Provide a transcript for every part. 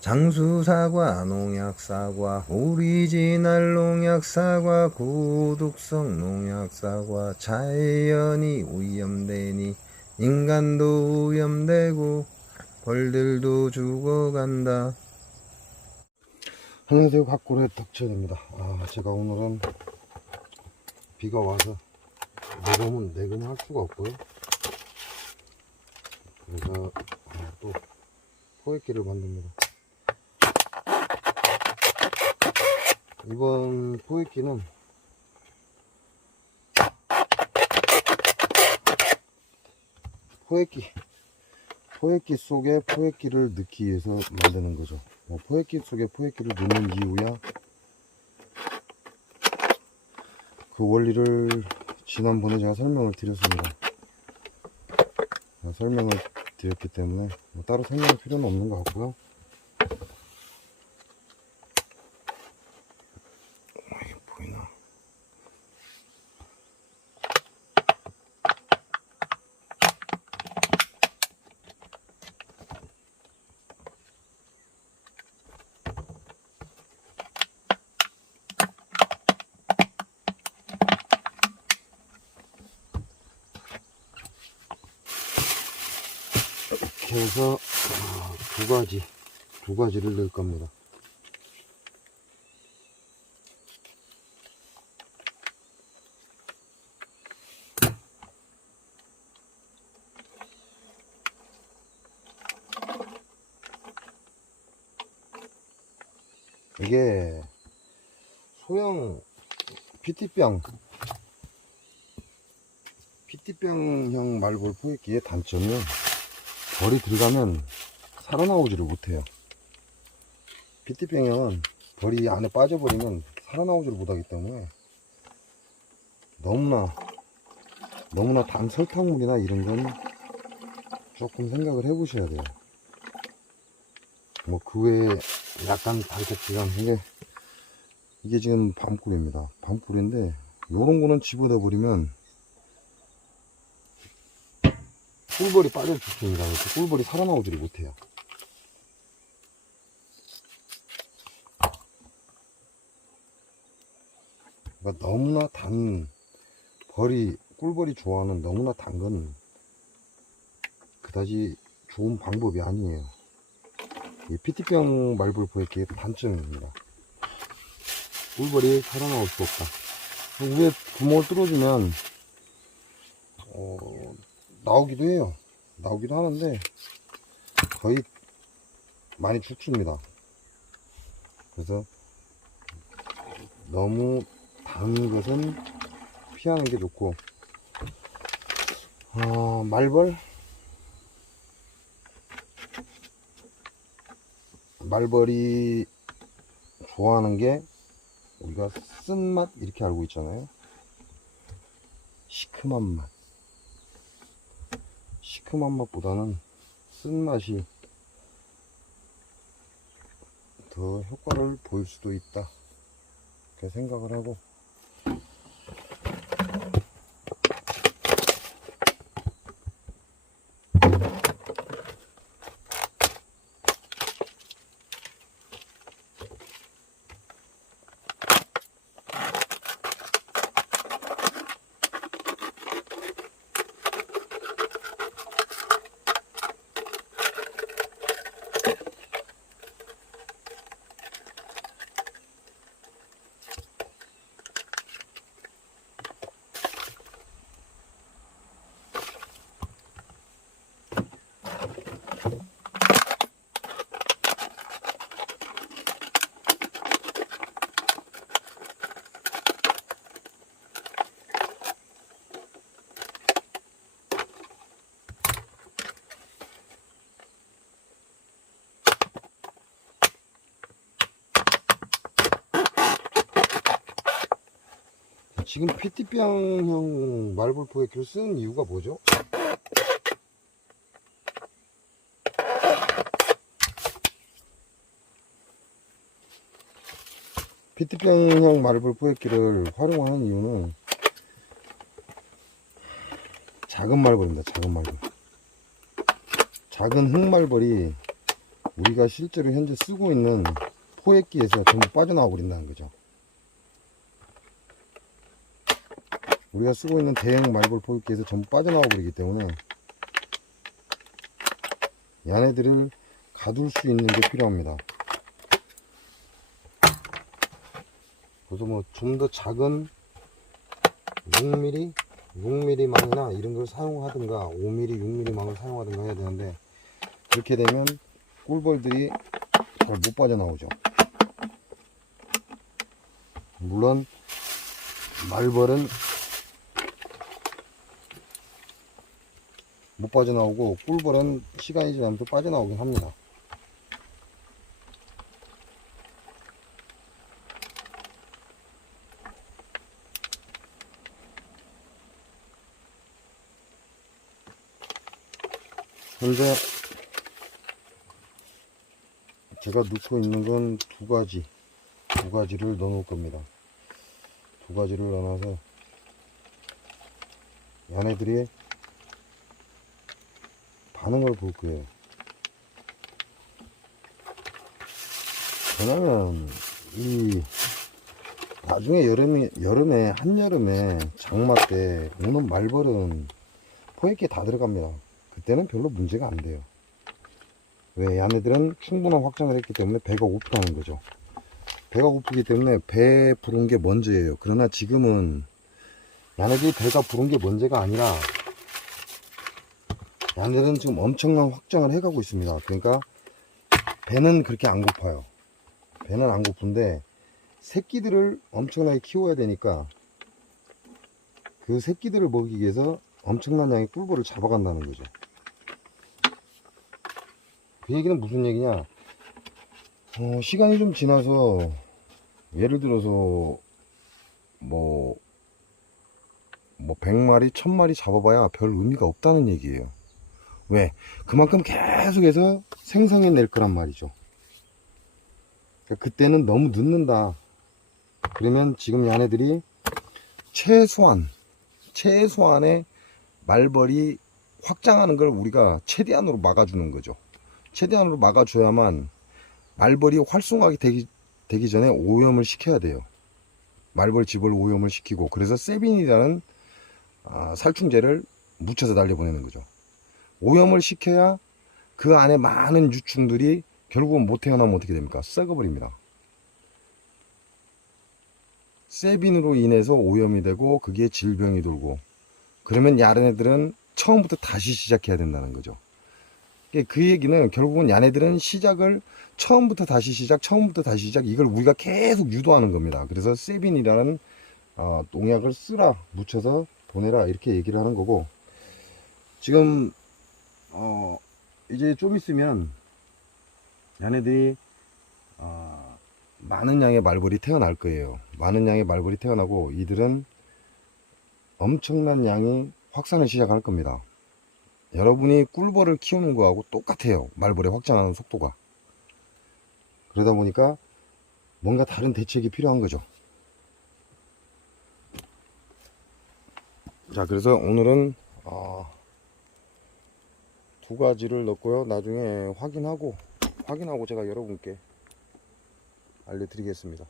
장수사과, 농약사과, 오리지널 농약사과, 고독성 농약사과, 자연이 오염되니 인간도 오염되고 벌들도 죽어간다. 안녕하세요, 박고래 덕천입니다. 제가 오늘은 비가 와서 내금을 할 수가 없고요. 그래서 또 포획기를 만듭니다. 이번 포획기는 포획기 속에 포획기를 넣기 위해서 만드는 거죠. 포획기 속에 포획기를 넣는 이유야, 그 원리를 지난번에 제가 설명을 드렸습니다. 설명을 드렸기 때문에 따로 설명할 필요는 없는 것 같고요. 이게 보이나? 이렇게 해서 두 가지를 넣을 겁니다. 이게 소형 PT병형 말벌 포획기의 단점은 벌이 들어가면 살아나오지를 못해요. PT병형은 벌이 안에 빠져버리면 살아나오지를 못하기 때문에 너무나 단 설탕물이나 이런 건 조금 생각을 해 보셔야 돼요. 그 외에 약간 다르겠지만 이게 지금 밤꿀입니다. 밤꿀인데 요런 거는 집어넣어 버리면 꿀벌이 빠져 죽습니다. 꿀벌이 살아나오지를 못해요. 그러니까 너무나 단 꿀벌이 좋아하는 너무나 단 건 그다지 좋은 방법이 아니에요. 이 PT병 말벌 포획기의 단점입니다. 꿀벌이 살아나올 수 없다. 위에 구멍을 뚫어주면 나오기도 해요. 나오기도 하는데 거의 많이 죽습니다. 그래서 너무 단 것은 피하는 게 좋고, 말벌이 좋아하는 게 우리가 쓴맛 이렇게 알고 있잖아요. 시큼한 맛보다는 쓴맛이 더 효과를 보일 수도 있다, 그렇게 생각을 하고, 지금 PT병형 말벌 포획기를 쓰는 이유가 뭐죠? PT병형 말벌 포획기를 활용하는 이유는 작은 말벌입니다. 작은 흑말벌이 우리가 실제로 현재 쓰고 있는 포획기에서 전부 빠져나와 버린다는 거죠. 우리가 쓰고 있는 대형 말벌 포획기에서 전부 빠져나와 버리기 때문에 얘네들을 가둘 수 있는 게 필요합니다. 그래서 뭐 좀 더 작은 6mm 망이나 이런 걸 사용하든가 5mm, 6mm 망을 사용하든가 해야 되는데, 그렇게 되면 꿀벌들이 잘 못 빠져나오죠. 물론 말벌은 못 빠져나오고 꿀벌은 시간이 지나면서 빠져나오긴 합니다. 현재 제가 넣고 있는 건 두 가지를 넣어 놓을 겁니다. 두 가지를 넣어놔서 얘네들이 반응을 볼 거예요. 왜냐면 이 나중에 여름에 한여름에 장마 때 오는 말벌은 포획기에 다 들어갑니다. 그때는 별로 문제가 안 돼요. 왜? 얘네들은 충분한 확장을 했기 때문에 배가 고프다는 거죠. 배가 고프기 때문에 배 부른 게 먼저예요. 그러나 지금은 얘네들이 배가 부른 게 문제가 아니라 얘네들은 지금 엄청난 확장을 해가고 있습니다. 그러니까 배는 그렇게 안 고파요. 배는 안 고픈데 새끼들을 엄청나게 키워야 되니까 그 새끼들을 먹이기 위해서 엄청난 양의 꿀벌을 잡아간다는 거죠. 그 얘기는 무슨 얘기냐, 시간이 좀 지나서 예를 들어서 뭐 100마리 1000마리 잡아봐야 별 의미가 없다는 얘기예요. 왜? 그만큼 계속해서 생성해 낼 거란 말이죠. 그러니까 그때는 너무 늦는다. 그러면 지금 얘네들이 최소한의 말벌이 확장하는 걸 우리가 최대한으로 막아주는 거죠. 최대한으로 막아줘야만 말벌이 활성화가 되기 전에 오염을 시켜야 돼요. 말벌 집을 오염을 시키고, 그래서 세빈이라는 살충제를 묻혀서 날려보내는 거죠. 오염을 시켜야 그 안에 많은 유충들이 결국은 못 태어나면 어떻게 됩니까? 썩어버립니다. 세빈으로 인해서 오염이 되고 그게 질병이 돌고, 그러면 야네들은 처음부터 다시 시작해야 된다는 거죠. 그 얘기는 결국은 야네들은 시작을 처음부터 다시 시작 이걸 우리가 계속 유도하는 겁니다. 그래서 세빈이라는 농약을 쓰라, 묻혀서 보내라, 이렇게 얘기를 하는 거고, 지금 이제 좀 있으면 야네들이 많은 양의 말벌이 태어날 거예요. 많은 양의 말벌이 태어나고 이들은 엄청난 양이 확산을 시작할 겁니다. 여러분이 꿀벌을 키우는 거하고 똑같아요. 말벌의 확장하는 속도가. 그러다 보니까 뭔가 다른 대책이 필요한 거죠. 자, 그래서 오늘은 두 가지를 넣고요. 나중에 확인하고 제가 여러분께 알려드리겠습니다.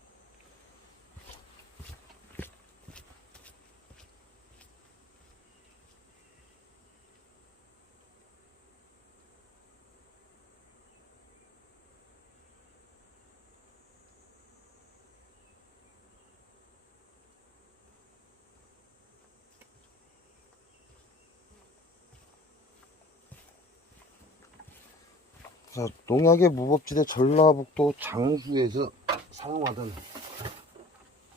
자, 농약의 무법지대 전라북도 장수에서 사용하던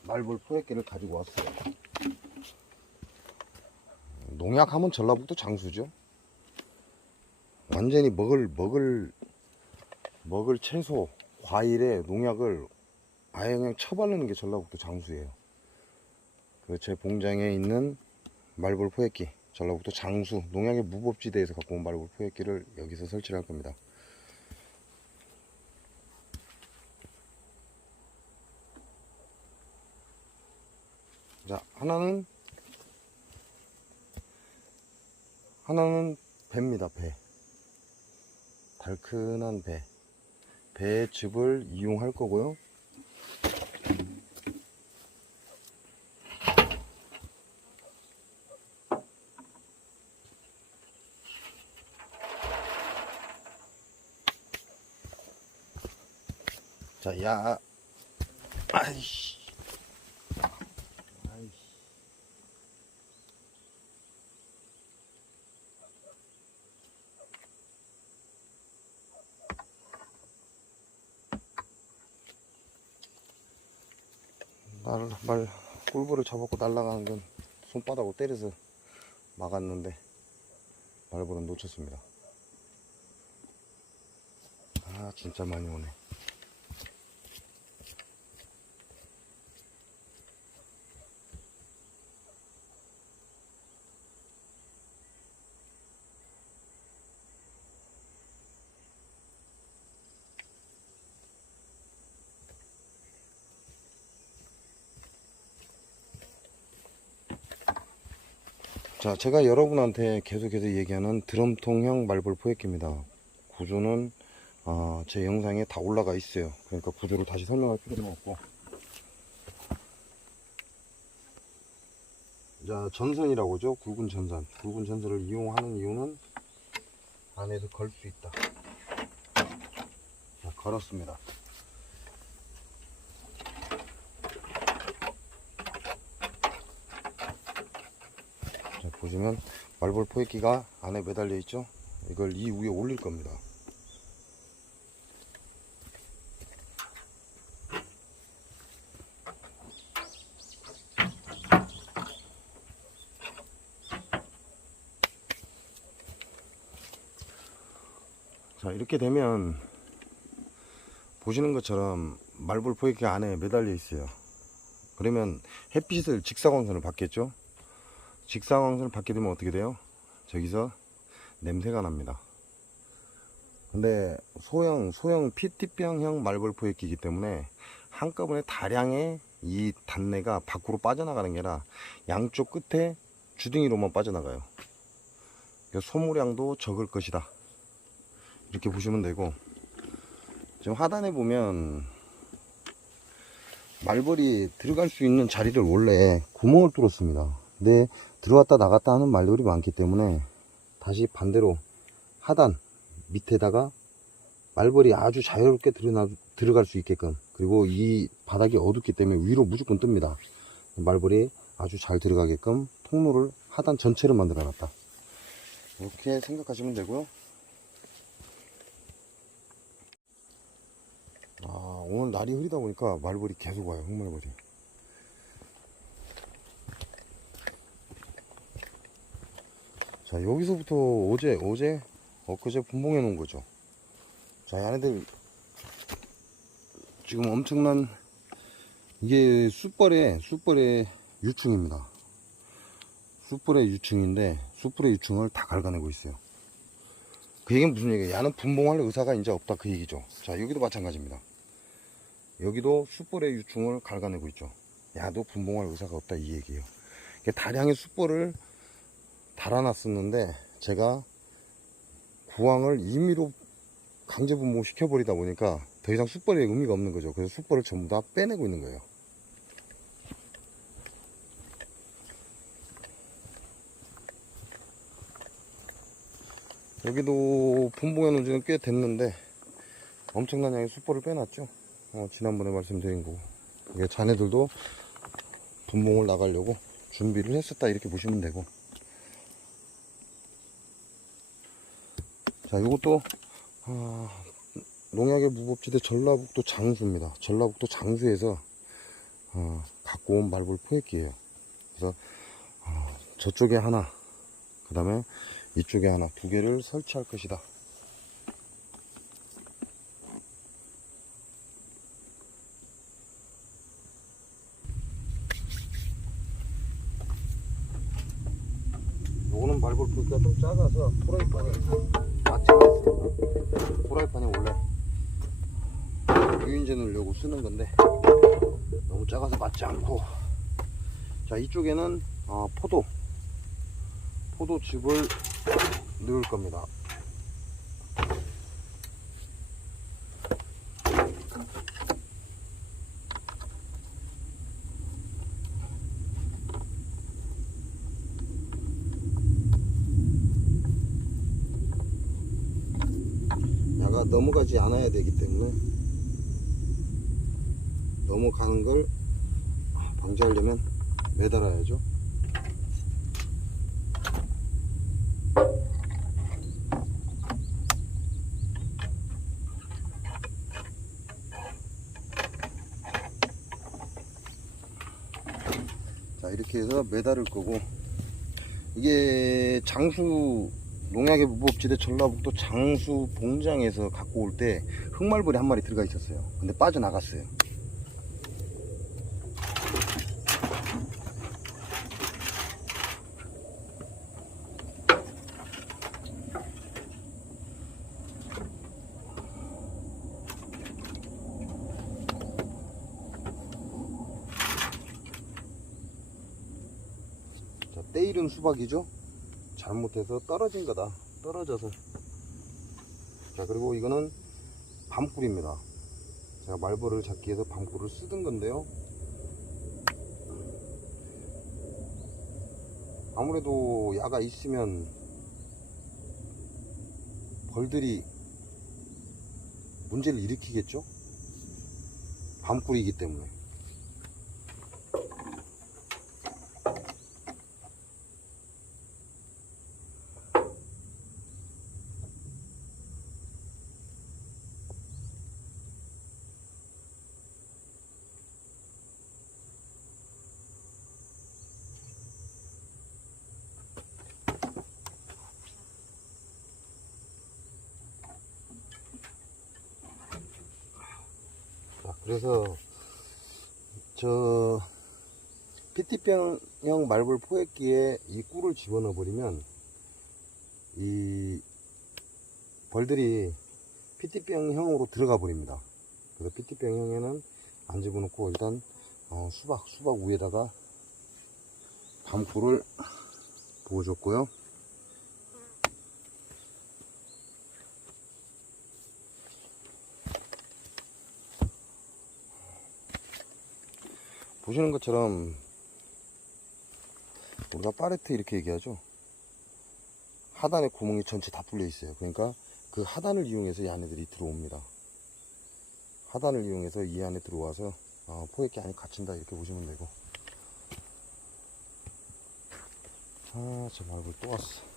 말벌 포획기를 가지고 왔어요. 농약하면 전라북도 장수죠. 완전히 먹을 채소, 과일에 농약을 아예 그냥 쳐바르는 게 전라북도 장수예요. 그 제 봉장에 있는 말벌 포획기, 전라북도 장수 농약의 무법지대에서 갖고 온 말벌 포획기를 여기서 설치를 할 겁니다. 자, 하나는 배입니다. 배. 달큰한 배. 배즙을 이용할 거고요. 자, 아이씨. 꿀벌을 잡았고 날아가는 건 손바닥으로 때려서 막았는데 말벌은 놓쳤습니다. 아, 진짜 많이 오네. 자, 제가 여러분한테 계속해서 얘기하는 드럼통형 말벌 포획기입니다. 구조는 제 영상에 다 올라가 있어요. 그러니까 구조를 다시 설명할 필요는 없고. 자, 전선이라고 하죠. 굵은 전선. 굵은 전선을 이용하는 이유는 안에도 걸 수 있다. 자, 걸었습니다. 자, 보시면 말벌 포획기가 안에 매달려 있죠. 이걸 이 위에 올릴 겁니다. 자, 이렇게 되면 보시는 것처럼 말벌 포획기가 안에 매달려 있어요. 그러면 햇빛을 직사광선을 받겠죠. 직사광선을 받게 되면 어떻게 돼요? 저기서 냄새가 납니다. 근데 소형 PT병형 말벌 포획기이기 때문에 한꺼번에 다량의 이 단내가 밖으로 빠져나가는 게 아니라 양쪽 끝에 주둥이로만 빠져나가요. 소모량도 적을 것이다. 이렇게 보시면 되고, 지금 하단에 보면 말벌이 들어갈 수 있는 자리를 원래 구멍을 뚫었습니다. 근데 들어왔다 나갔다 하는 말벌이 많기 때문에 다시 반대로 하단 밑에다가 말벌이 아주 자유롭게 들어갈 수 있게끔, 그리고 이 바닥이 어둡기 때문에 위로 무조건 뜹니다. 말벌이 아주 잘 들어가게끔 통로를 하단 전체를 만들어 놨다. 이렇게 생각하시면 되고요. 오늘 날이 흐리다 보니까 말벌이 계속 와요. 흑말벌이. 자, 여기서부터 엊그제 분봉해 놓은 거죠. 자, 얘네들 지금 엄청난, 이게 숯벌의 유충입니다. 숯벌의 유충인데 숯벌의 유충을 다 갉아내고 있어요. 그 얘기는 무슨 얘기예요? 야는 분봉할 의사가 이제 없다, 그 얘기죠. 자, 여기도 마찬가지입니다. 여기도 숯벌의 유충을 갉아내고 있죠. 야도 분봉할 의사가 없다, 이 얘기예요. 다량의 숯벌을 달아놨었는데 제가 구황을 임의로 강제 분봉 시켜버리다 보니까 더 이상 숯벌에 의미가 없는 거죠. 그래서 숯벌을 전부 다 빼내고 있는 거예요. 여기도 분봉해 놓은 지는 꽤 됐는데 엄청난 양의 숯벌을 빼놨죠. 지난번에 말씀드린 거고, 이게 자네들도 분봉을 나가려고 준비를 했었다, 이렇게 보시면 되고. 자, 이것도 농약의 무법지대 전라북도 장수입니다. 전라북도 장수에서 갖고 온 말벌 포획기예요. 그래서 저쪽에 하나, 그 다음에 이쪽에 하나, 두 개를 설치할 것이다. 요거는 말벌 포획기가 좀 작아서 프라이팬에 맞지 않습니다. 프라이팬에 원래 유인제 넣으려고 쓰는 건데 너무 작아서 맞지 않고. 자, 이쪽에는 포도즙을 넣을 겁니다. 얘가 넘어가지 않아야 되기 때문에 넘어가는 걸 방지하려면 매달아야죠. 자, 이렇게 해서 매달을 거고, 이게 장수 농약의 무법지대 전라북도 장수 봉장에서 갖고 올 때 흑말벌이 한 마리 들어가 있었어요. 근데 빠져나갔어요. 자, 때이른 수박이죠. 잘못해서 떨어진 거다. 떨어져서. 자, 그리고 이거는 밤꿀입니다. 제가 말벌을 잡기 위해서 밤꿀을 쓰던 건데요. 아무래도 야가 있으면 벌들이 문제를 일으키겠죠. 밤꿀이기 때문에. 그래서 저 PT병형 말벌 포획기에 이 꿀을 집어넣어 버리면 이 벌들이 PT병형으로 들어가 버립니다. 그래서 PT병형에는 안 집어넣고 일단 수박 위에다가 밤꿀을 부어줬고요. 보시는 것처럼 우리가 파레트 이렇게 얘기하죠. 하단에 구멍이 전체 다 뚫려 있어요. 그러니까 그 하단을 이용해서 이 안에들이 들어옵니다. 하단을 이용해서 이 안에 들어와서 포획기 안에 갇힌다 이렇게 보시면 되고. 저 말벌 또 왔어.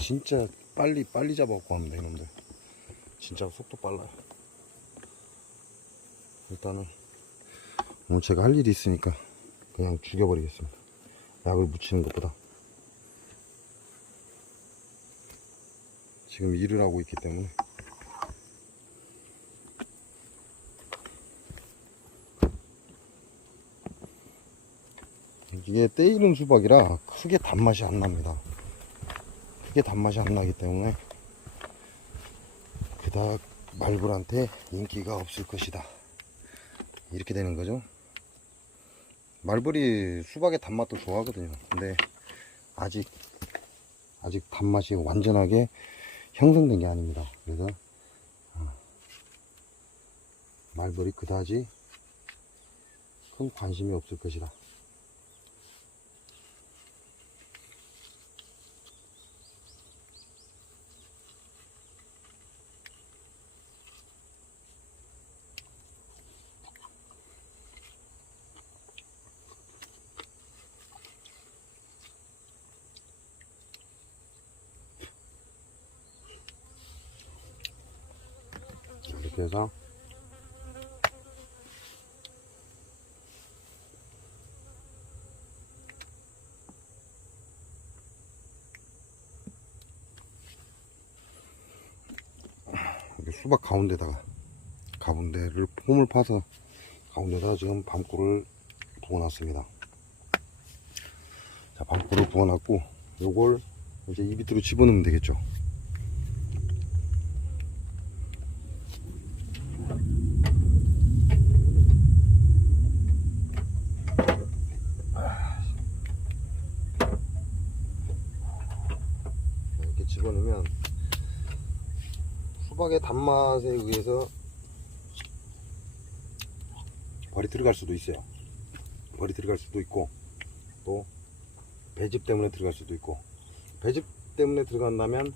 진짜 빨리 잡아갖고 합니다, 이놈들. 진짜 속도 빨라요. 일단은 오늘 제가 할 일이 있으니까 그냥 죽여버리겠습니다. 약을 묻히는 것보다. 지금 일을 하고 있기 때문에. 이게 때이른 수박이라 크게 단맛이 안 납니다. 크게 단맛이 안 나기 때문에 그닥 말벌한테 인기가 없을 것이다. 이렇게 되는 거죠. 말벌이 수박의 단맛도 좋아하거든요. 근데 아직 단맛이 완전하게 형성된 게 아닙니다. 그래서 말벌이 그다지 큰 관심이 없을 것이다. 이렇게 해서 수박 가운데를 폼을 파서 가운데다가 지금 밤꿀을 부어놨습니다. 자, 밤꿀을 부어놨고 요걸 이제 이 밑으로 집어넣으면 되겠죠. 이렇게 집어넣으면 수박의 단맛에 의해서 벌이 들어갈 수도 있어요. 벌이 들어갈 수도 있고, 또 배즙 때문에 들어갈 수도 있고, 배즙 때문에 들어간다면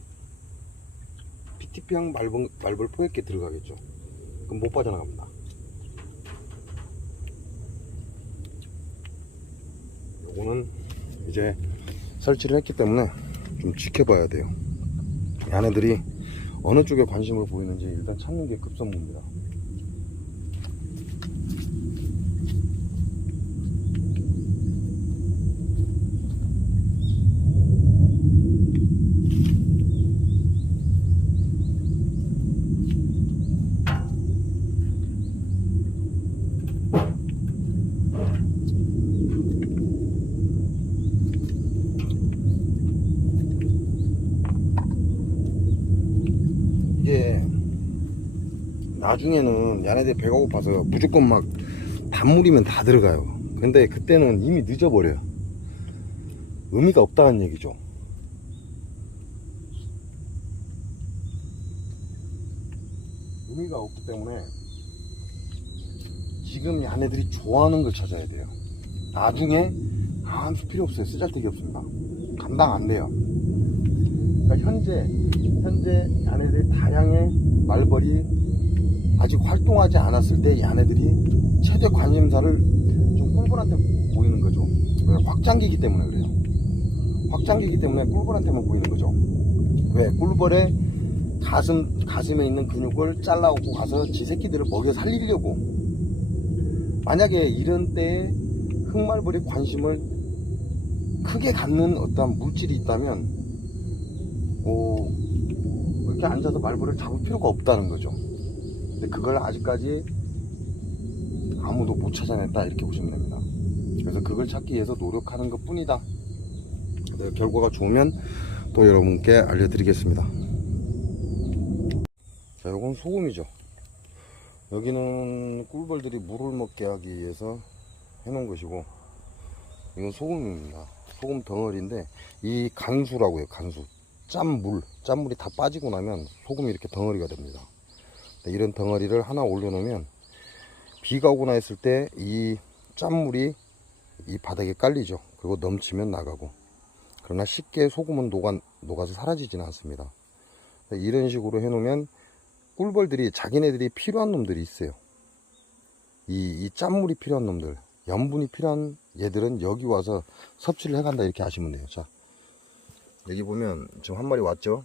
PTP향 말벌 포획기 들어가겠죠. 그럼 못 빠져나갑니다. 요거는 이제 설치를 했기 때문에 좀 지켜봐야 돼요. 얘네들이 어느 쪽에 관심을 보이는지 일단 찾는 게 급선무입니다. 이게 나중에는 얘네들 배가 고파서 무조건 막 단물이면 다 들어가요. 근데 그때는 이미 늦어버려요. 의미가 없다는 얘기죠. 의미가 없기 때문에 지금 얘네들이 좋아하는 걸 찾아야 돼요. 나중에 아무 필요 없어요. 쓰잘데기 없습니다. 감당 안 돼요. 그러니까 현재 얘네들 다량의 말벌이 아직 활동하지 않았을 때 얘네들이 최대 관심사를 좀 꿀벌한테 보이는 거죠. 확장기이기 때문에 그래요. 확장기이기 때문에 꿀벌한테만 보이는 거죠. 왜? 꿀벌의 가슴에 있는 근육을 잘라오고 가서 지 새끼들을 먹여 살리려고. 만약에 이런 때에 흑말벌이 관심을 크게 갖는 어떤 물질이 있다면 이렇게 앉아서 말벌을 잡을 필요가 없다는 거죠. 근데 그걸 아직까지 아무도 못 찾아냈다 이렇게 보시면 됩니다. 그래서 그걸 찾기 위해서 노력하는 것 뿐이다. 결과가 좋으면 또 여러분께 알려드리겠습니다. 자, 요건 소금이죠. 여기는 꿀벌들이 물을 먹게 하기 위해서 해놓은 것이고, 이건 소금입니다. 소금 덩어리인데, 이 간수라고 해요. 간수. 짠물이 다 빠지고 나면 소금이 이렇게 덩어리가 됩니다. 이런 덩어리를 하나 올려놓으면 비가 오거나 했을 때 이 짠물이 이 바닥에 깔리죠. 그리고 넘치면 나가고. 그러나 쉽게 소금은 녹아서 사라지지는 않습니다. 이런 식으로 해놓으면 꿀벌들이 자기네들이 필요한 놈들이 있어요. 이 짠물이 필요한 놈들, 염분이 필요한 얘들은 여기 와서 섭취를 해간다 이렇게 아시면 돼요. 자, 여기 보면 지금 한 마리 왔죠.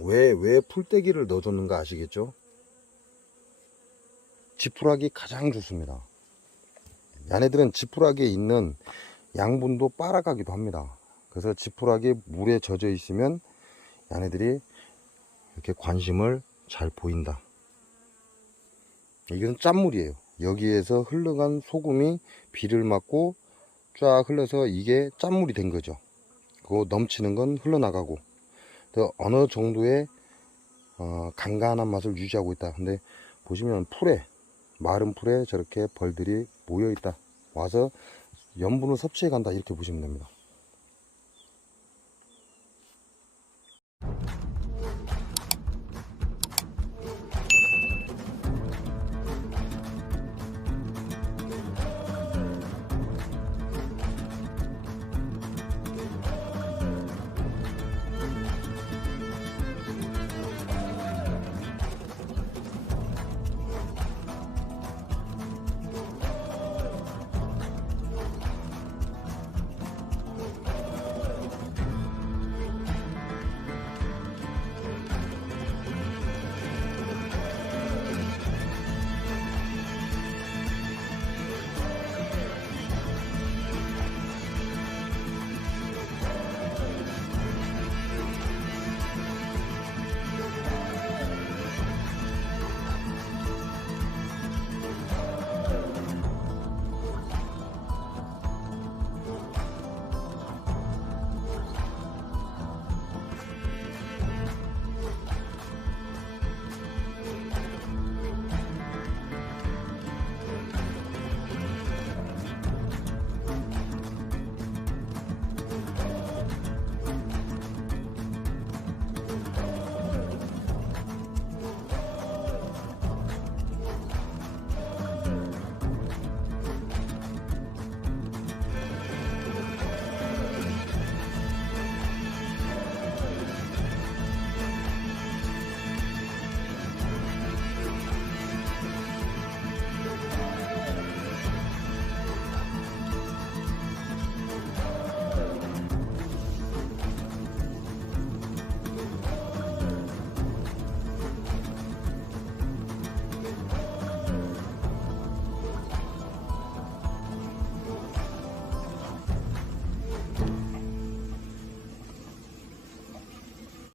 왜 풀떼기를 넣어줬는가 아시겠죠? 지푸라기 가장 좋습니다. 얘네들은 지푸라기에 있는 양분도 빨아가기도 합니다. 그래서 지푸라기 물에 젖어 있으면 얘네들이 이렇게 관심을 잘 보인다. 이건 짠물이에요. 여기에서 흘러간 소금이 비를 맞고 쫙 흘러서 이게 짠물이 된 거죠. 그거 넘치는 건 흘러나가고 또 어느 정도의 간간한 맛을 유지하고 있다. 근데 보시면 마른 풀에 저렇게 벌들이 모여 있다. 와서 염분을 섭취해 간다 이렇게 보시면 됩니다.